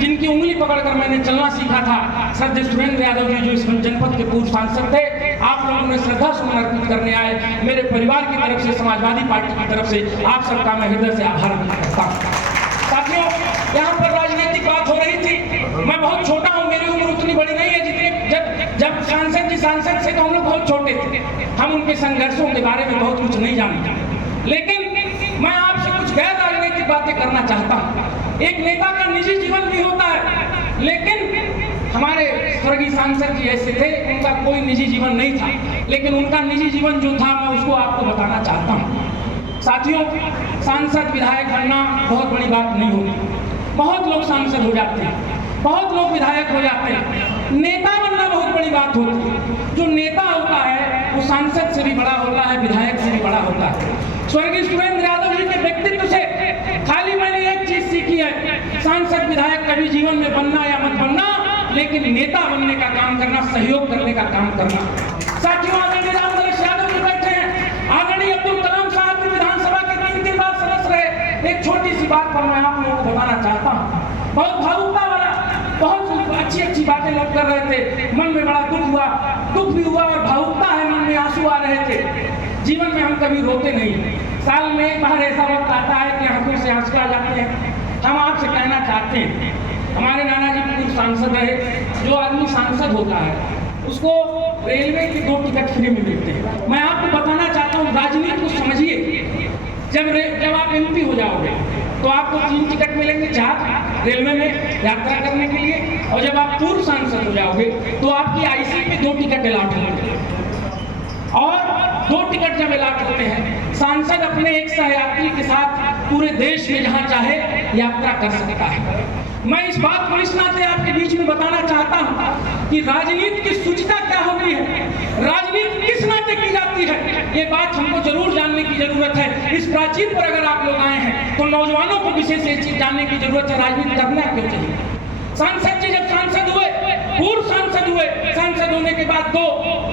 जिनकी उंगली पकड़कर मैंने चलना सीखा था, श्रद्धेय सुरेंद्र यादव जी जो इस जनपद के पूर्व सांसद थे। आप लोगों ने श्रद्धा सुमन अर्पित करने आए। मेरे परिवार की तरफ से, समाजवादी पार्टी की तरफ से आप सबका मैं हृदय से आभार व्यक्त करता हूँ। साथियों, यहाँ पर राजनीतिक बात हो रही थी। मैं बहुत छोटा हूँ, मेरी उम्र उतनी बड़ी नहीं है जितने जब सांसद जी सांसद से तो हम लोग बहुत छोटे थे। हम उनके संघर्षों के बारे में बहुत कुछ नहीं जानते, लेकिन मैं आपसे कुछ गैर राजनीतिक बातें करना चाहता हूँ। एक नेता का निजी जीवन भी होता है, लेकिन हमारे स्वर्गीय सांसद जी ऐसे थे, उनका कोई निजी जीवन नहीं था, लेकिन उनका निजी जीवन जो था मैं उसको आपको बताना चाहता हूँ। साथियों, सांसद विधायक बनना बहुत बड़ी बात नहीं होती। बहुत लोग सांसद हो जाते हैं, बहुत लोग विधायक हो जाते हैं। नेता बनना बहुत बड़ी बात होती है। जो नेता होता है वो सांसद से भी बड़ा होता है, विधायक से भी बड़ा होता है। स्वर्गीय सुरेंद्र यादव जी के व्यक्तित्व से खाली मैंने एक चीज सीखी है, सांसद विधायक कभी जीवन में बनना या मत बनना, लेकिन नेता बनने का काम करना, सहयोग करने का काम करना। साथियों, आदरणीय रामदर्श यादव जी बैठे हैं, आदरणीय अब्दुल कलाम साहब भी विधानसभा के 3 बार सदस्य रहे। एक छोटी सी बात पर मैं आप लोगों को बताना चाहता हूँ। बहुत भावुकता वाला, बहुत अच्छी बातें लोग कर रहे थे, मन में बड़ा दुख भी हुआ और भावुकता है, मन में आंसू आ रहे थे। जीवन में हम कभी रोते नहीं, साल में एक बार ऐसा वक्त आता है कि आंखों से आंसू आ जाते हैं। हम आपसे कहना चाहते हैं, हमारे नाना जी पूर्व सांसद रहे। जो आदमी सांसद होता है उसको रेलवे की 2 टिकट फ्री में मिलते हैं। मैं आपको बताना चाहता हूँ, राजनीति को समझिए। जब आप MP हो जाओगे तो आपको 3 टिकट मिलेंगे जहाज रेलवे में यात्रा करने के लिए, और जब आप पूर्व सांसद हो जाओगे तो आपकी IC पे 2 टिकट अलाट होंगे। और 2 टिकट जब अलाट होते हैं, सांसद अपने एक सहयात्री के साथ पूरे देश में जहां चाहे यात्रा कर सकता है। मैं इस बात को इस नाते आपके बीच में बताना चाहता हूं कि राजनीति की शुचिता क्या होती है, राजनीति किस नाते की जाती है, ये बात हमको जरूर जानने की जरूरत है। इस प्राचीन पर अगर आप लोग आए हैं तो नौजवानों को विशेष ये चीज जानने की जरूरत है, राजनीति करना क्यों चाहिए। सांसद जी जब सांसद हुए, पूर्व सांसद हुए, सांसद होने के बाद 2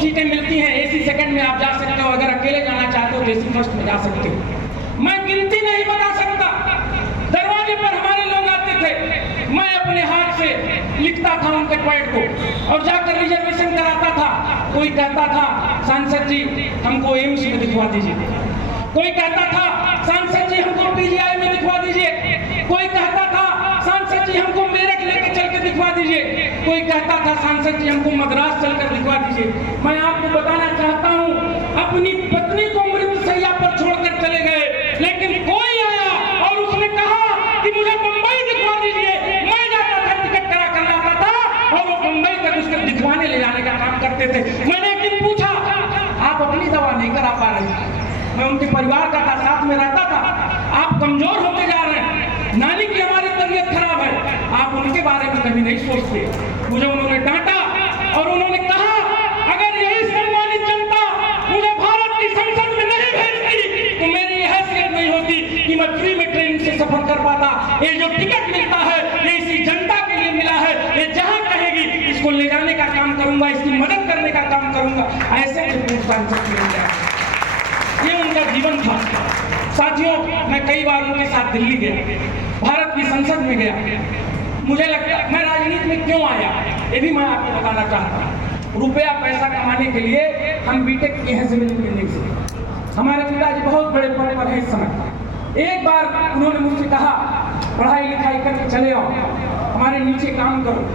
सीटें मिलती हैं। AC सेकंड में आप जा सकते हो, अगर अकेले जाना चाहते हो तो AC फर्स्ट में जा सकते हो। मैं गिनती नहीं बता सकता, दरवाजे पर हमारे लोग आते थे, मैं अपने हाथ से लिखता था उनके पॉइंट को और जाकर रिजर्वेशन कराता था। कोई कहता था सांसद जी हमको एम्स में दिखवा दीजिए, कोई कहता था सांसद जी हमको PGI में दिखवा दीजिए, कोई कहता था सांसद जी हमको मेरठ लेके चल के दिखवा दीजिए, कोई कहता था सांसद जी हमको मद्रास चलकर दिखवा दीजिए। मैं आपको बताना चाहता हूँ, अपनी पत्नी को मृत्युशैया पर छोड़कर चले गए, लेकिन कोई आया और उसने कहा कि मुझे मुंबई दिखवा दीजिए। मैं जाता था, टिकट करा कर लाता था और वो मुंबई तक उसको दिखवाने ले जाने का काम करते थे। मैंने एक दिन पूछा, आप अपनी दवा नहीं करा पा रहे, मैं उनके परिवार का था, साथ में रहता था, आप कमजोर होते जा रहे हैं, नानी की हमारी तबीयत खराब है, आप उनके बारे में कभी नहीं सोचते। मुझे उन्होंने डांटा और उन्होंने कहा, अगर यही सम्मानित जनता मुझे भारत की संसद में नहीं भेजती तो मेरी यह हैसियत नहीं होती कि मैं फ्री में ट्रेन से सफर कर पाता। ये जो टिकट मिलता है ये इसी जनता के लिए मिला है, ये जहां कहेगी इसको ले जाने का काम करूंगा, इसकी मदद करने का काम करूंगा। ऐसे सांसद ये उनका जीवन था। साथियों, मैं कई बार उनके साथ दिल्ली गया, भारत की संसद में गया। मुझे लगता है मैं राजनीति में क्यों आया, ये भी मैं आपको बताना चाहता हूँ। रुपया पैसा कमाने के लिए हम बीटेक किए हैं सिविल इंजीनियरिंग से। हमारे पिताजी बहुत बड़े पद पर हैं इस समय। एक बार उन्होंने मुझसे कहा, पढ़ाई लिखाई करके चले आओ, हमारे नीचे काम करो,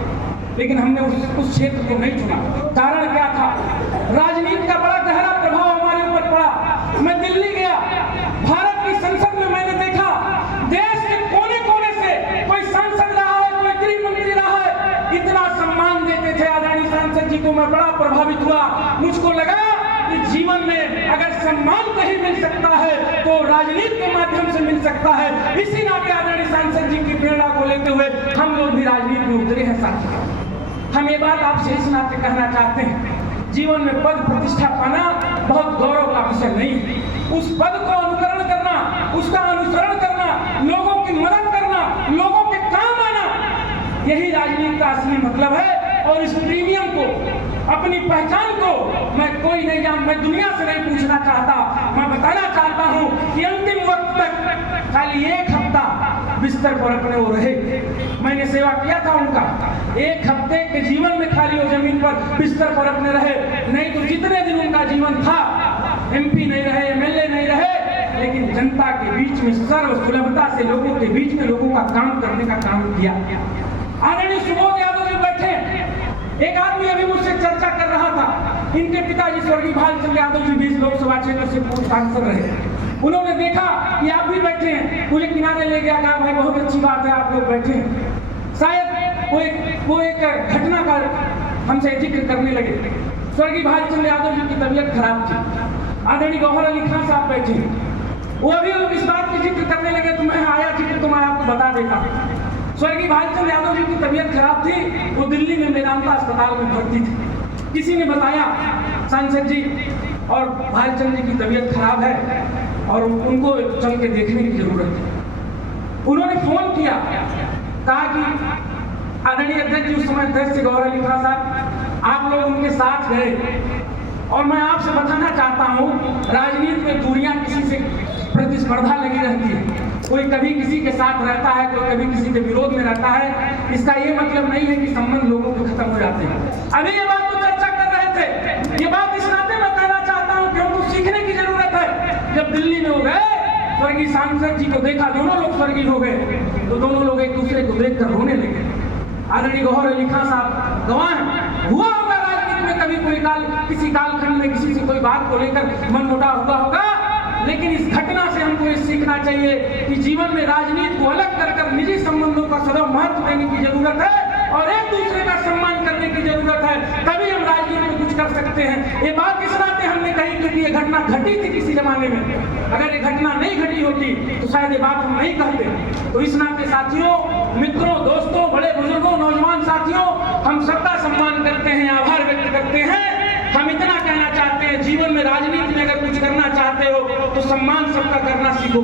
लेकिन हमने उस क्षेत्र को नहीं चुना। कारण क्या था, राजनीति का बड़ा गहरा प्रभाव हमारे ऊपर पड़ा। मैं दिल्ली गया, भारत की संसद में मैंने देखा देश के कोने कोने से कोई सांसद रहा है, कोई गृह मंत्री रहा है, इतना सम्मान देते थे आदरणीय सांसद जी को। मैं बड़ा प्रभावित हुआ। मुझको लगा कि जीवन में अगर सम्मान कहीं मिल सकता है तो राजनीति के माध्यम से मिल सकता है। इसी नाते आदरणीय सांसद जी की प्रेरणा को लेते हुए हम लोग भी राजनीति में उतरे हैं। साथियों, हम ये बात आपसे इस नाते कहना चाहते हैं, जीवन में पद प्रतिष्ठा पाना बहुत गौरव का विषय नहीं है। उस पद को अनुकरण करना, उसका अनुसरण करना, लोगों की मदद करना, लोगों के काम आना, यही राजनीति का असली मतलब है। और इस प्रीमियम को, अपनी पहचान को मैं दुनिया से नहीं पूछना चाहता। मैं बताना चाहता हूँ कि अंतिम वक्त तक खाली 1 हफ्ता बिस्तर पर अपने वो रहे। मैंने सेवा किया था उनका। 1 हफ्ते के जीवन में खाली वो जमीन पर बिस्तर पर अपने रहे, नहीं तो जितने दिन उनका जीवन था, MP नहीं रहे, MLA नहीं रहे, लेकिन जनता के बीच में सर्व सुलभता से लोगों के बीच में लोगों का काम करने का काम किया। आदरणीय सुबोध यादव जी बैठे, एक आदमी अभी मुझसे चर्चा कर रहा था, इनके पिताजी स्वर्गीय भालचंद्र यादव जी 20 लोकसभा क्षेत्र से पूर्व सांसद रहे। उन्होंने देखा कि आप भी बैठे हैं, मुझे किनारे ले गया, कहा भाई बहुत अच्छी बात है आप लोग बैठे हैं। शायद वो एक घटना का हमसे जिक्र करने लगे। स्वर्गीय भालचंद्र यादव जी की तबीयत खराब थी, आदरणीय गौहर अली खान साहब बैठे हैं, वो अभी इस बात की जिक्र करने लगे तो मैं आया जिक्र तो मैं आपको बता देता। स्वर्गीय भालचंद्र यादव जी की तबीयत खराब थी, वो दिल्ली में मेदांता अस्पताल में भर्ती थे। किसी ने बताया सांसद जी और भालचंद्र जी की तबीयत खराब है और उनको चल के देखने की जरूरत है। उन्होंने फोन किया, कहा कि आदरणीय अध्यक्ष जी, उस समय अध्यक्ष थे गौहर अली खान साहब, आप लोग उनके साथ गए और मैं आपसे बताना चाहता हूँ, राजनीति में दूरियां किसी से प्रतिस्पर्धा लगी रहती है, कोई कभी किसी के साथ रहता है, कोई कभी किसी के विरोध में रहता है। इसका ये मतलब नहीं है कि संबंध लोगों के खत्म हो जाते हैं। अभी ये बात तो चर्चा कर रहे थे, ये बात इस नाते मैं कहना चाहता हूँ कि हमको सीखने की जरूरत है। जब दिल्ली में हो गए, स्वर्गीय सांसद जी को देखा, दोनों लोग स्वर्गीय हो गए, तो दोनों लोग एक दूसरे को देखकर रोने लगे। आदरणीय गौहर अली खान साहब गवाह हैं, हुआ होगा राजनीति में कभी कोई किसी कालखंड में किसी से कोई बात को लेकर मनमुटाव हुआ होगा, लेकिन इस घटना से हमको ये सीखना चाहिए कि जीवन में राजनीति को अलग कर निजी संबंधों का सदैव महत्व देने की जरूरत है और एक दूसरे का सम्मान करने की जरूरत है, तभी हम राजनीति में कुछ कर सकते हैं। ये बात इस नाते हमने कही क्योंकि ये घटना घटी थी किसी जमाने में, अगर ये घटना नहीं घटी होती तो शायद ये बात हम नहीं कहते। तो इस नाते साथियों, मित्रों, दोस्तों, बड़े बुजुर्गों, नौजवान साथियों, हम सबका सम्मान करते हैं, आभार व्यक्त करते हैं। हम इतना कहना चाहते हैं, जीवन में राजनीति में अगर कुछ करना चाहते हो तो सम्मान सबका करना सीखो,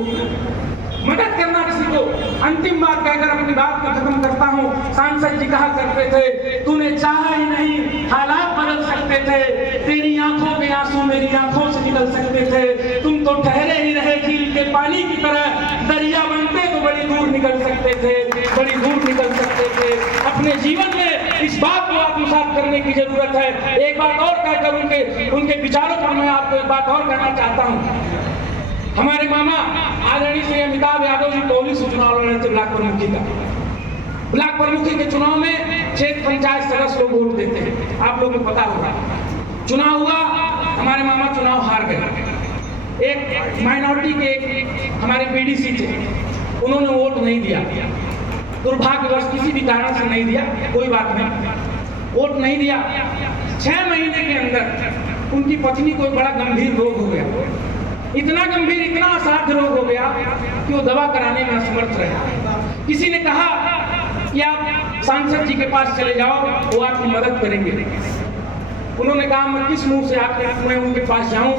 मदद करना सीखो। अंतिम बात कहकर अपनी बात को खत्म करता हूँ। सांसद जी कहा करते थे, तूने चाहा ही नहीं हालात बदल सकते थे, तेरी आंखों के आंसू मेरी आंखों से निकल सकते थे, तुम तो ठहरे ही रहे झील के पानी की तरह, दरिया बनते तो बड़ी दूर निकल सकते थे, बड़ी दूर निकल सकते थे। अपने जीवन में इस बात को आत्मसात करने की जरूरत है। एक बात और कहकर उनके विचारों पर मैं आपको एक बात और कहना चाहता हूँ। हमारे मामा आदरणीय श्री अमिताभ यादव जी कोहली से चुनाव लड़ रहे थे ब्लॉक प्रमुखी का। ब्लॉक प्रमुखी के चुनाव में क्षेत्र पंचायत सदस्य लोग वोट देते हैं, आप लोगों को पता होगा। चुनाव हुआ, हमारे मामा चुनाव हार गए। एक माइनॉरिटी के एक हमारे PDC थे, उन्होंने वोट नहीं दिया, दुर्भाग्यवश किसी भी कारण से नहीं दिया, कोई बात नहीं, वोट नहीं दिया। 6 महीने के अंदर उनकी पत्नी को बड़ा गंभीर रोग हो गया, इतना गंभीर, इतना असाध्य रोग हो गया कि वो दवा कराने में असमर्थ रहे। किसी ने कहा कि आप सांसद जी के पास चले जाओ, वो आपकी मदद करेंगे। उन्होंने कहा मैं किस मुंह से मैं उनके पास जाऊं,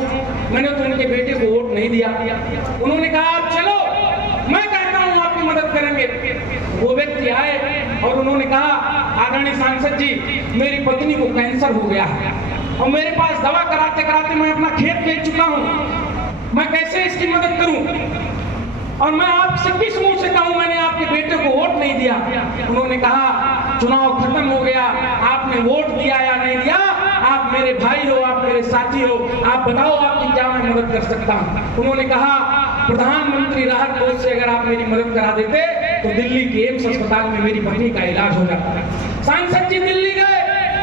मैंने तो उनके बेटे को वोट नहीं दिया। उन्होंने कहा आप चलो, मैं कहता हूं आपकी मदद करेंगे। वो व्यक्ति आए और उन्होंने कहा आदरणीय सांसद जी, मेरी पत्नी को कैंसर हो गया है और मेरे पास दवा कराते कराते मैं अपना खेत बेच चुका हूँ, मैं कैसे इसकी मदद करूं और मैं आपसे किस मुंह से कहूं मैंने आपके बेटे को वोट नहीं दिया। उन्होंने कहा चुनाव खत्म हो गया, आपने वोट दिया या नहीं दिया, आप मेरे भाई हो, आप मेरे साथी हो, आप बताओ आपकी क्या मैं मदद कर सकता हूं। उन्होंने कहा प्रधानमंत्री राहत कोष से अगर आप मेरी मदद करा देते तो दिल्ली के एम्स अस्पताल में मेरी पत्नी का इलाज हो जाता। सांसद जी दिल्ली गए,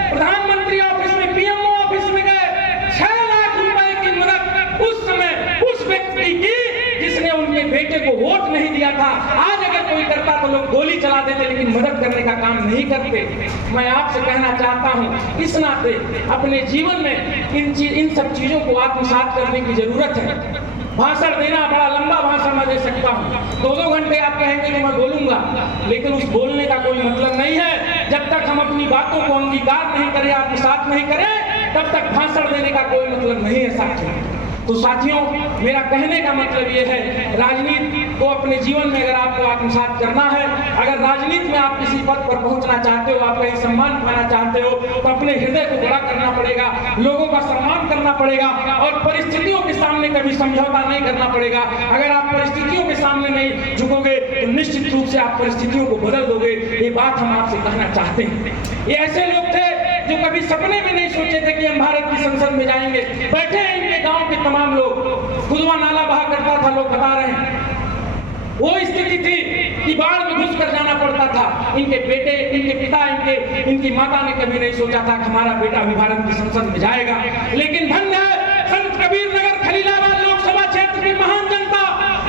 प्रधानमंत्री ऑफिस में, PMO ऑफिस में गए, 6 लाख रुपए की मदद उस समय उस व्यक्ति की जिसने उनके बेटे को वोट नहीं दिया था। आज अगर कोई करता तो लोग गोली चला देते, लेकिन मदद करने का काम नहीं करते। मैं आपसे कहना चाहता हूं, इस नाते अपने जीवन में इन सब चीजों को आत्मसात करने की जरूरत है। भाषण देना, बड़ा लंबा भाषण मैं दे सकता हूँ, 2-2 घंटे आप कहेंगे तो मैं बोलूंगा, लेकिन उस बोलने का कोई मतलब नहीं है। जब तक हम अपनी बातों को अंगीकार नहीं करें, आत्मसात नहीं करें, तब तक भाषण देने का कोई मतलब नहीं है साथियों। तो साथियों, मेरा कहने का मतलब ये है, राजनीति को अपने जीवन में अगर आपको आत्मसात करना है, अगर राजनीति में आप किसी पद पर पहुंचना चाहते हो, आप कहीं सम्मान पाना चाहते हो, तो अपने हृदय को बड़ा करना पड़ेगा, लोगों का सम्मान करना पड़ेगा और परिस्थितियों के सामने कभी समझौता नहीं करना पड़ेगा। अगर आप परिस्थितियों के सामने नहीं झुकोगे तो निश्चित रूप से आप परिस्थितियों को बदल दोगे। ये बात हम आपसे कहना चाहते हैं। ये ऐसे लोग थे जो कभी सपने में नहीं सोचे थे कि हम भारत की संसद में जाएंगे। बैठे हैं इनके गांव के तमाम लोग, खुदवा नाला बहा करता था, लोग बता रहे हैं। वो स्थिति थी कि बाढ़ में घुस कर जाना पड़ता था। इनके बेटे, इनके पिता, इनकी माता ने कभी नहीं सोचा था कि हमारा बेटा भी भारत की संसद में जाएगा। लेकिन धन्य है संत कबीर नगर खलीलाबाद लोकसभा क्षेत्र की महान जनता,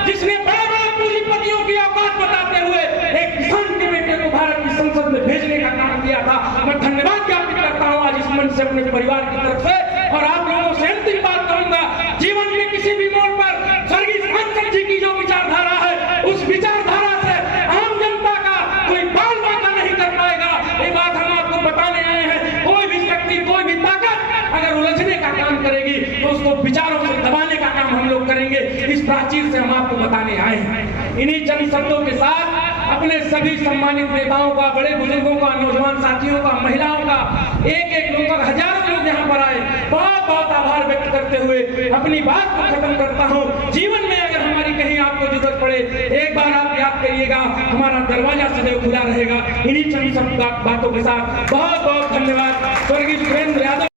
जिसने बड़े बड़े पूंजीपतियों की औकात बताते हुए एक किसान के बेटे को भारत की संसद में भेजने का काम किया था। मैं धन्यवाद ज्ञापित करता हूँ आज इस मंच से अपने परिवार की तरफ से। और आप लोगों से अंतिम बात कहूंगा, जीवन में किसी भी मोड़ पर स्वर्गीय ध्यानचंद जी की जो विचारधारा है, उस विचारधारा से आम जनता का कोई बाल बाका नहीं कर पाएगा। ये बात हम आपको बताने आए हैं। कोई भी शक्ति, कोई भी ताकत अगर उलझने का काम करेगी तो उसको विचारों से दबाने का काम हम लोग करेंगे। इस प्राचीर से हम आपको बताने आए हैं। इन्हीं चंद शब्दों के साथ अपने सभी सम्मानित नेताओं का, बड़े बुजुर्गों का, नौजवान साथियों का, महिलाओं का, एक लोग का, हजारों लोग यहाँ पर आए, बहुत बहुत आभार व्यक्त करते हुए अपनी बात को खत्म करता हूँ। जीवन में अगर हमारी कहीं आपको जरूरत पड़े, एक बार आप याद करिएगा, हमारा दरवाजा सदैव खुला रहेगा। इन्हीं चंद बातों के साथ बहुत बहुत धन्यवाद। स्वर्गीय सुरेंद्र यादव।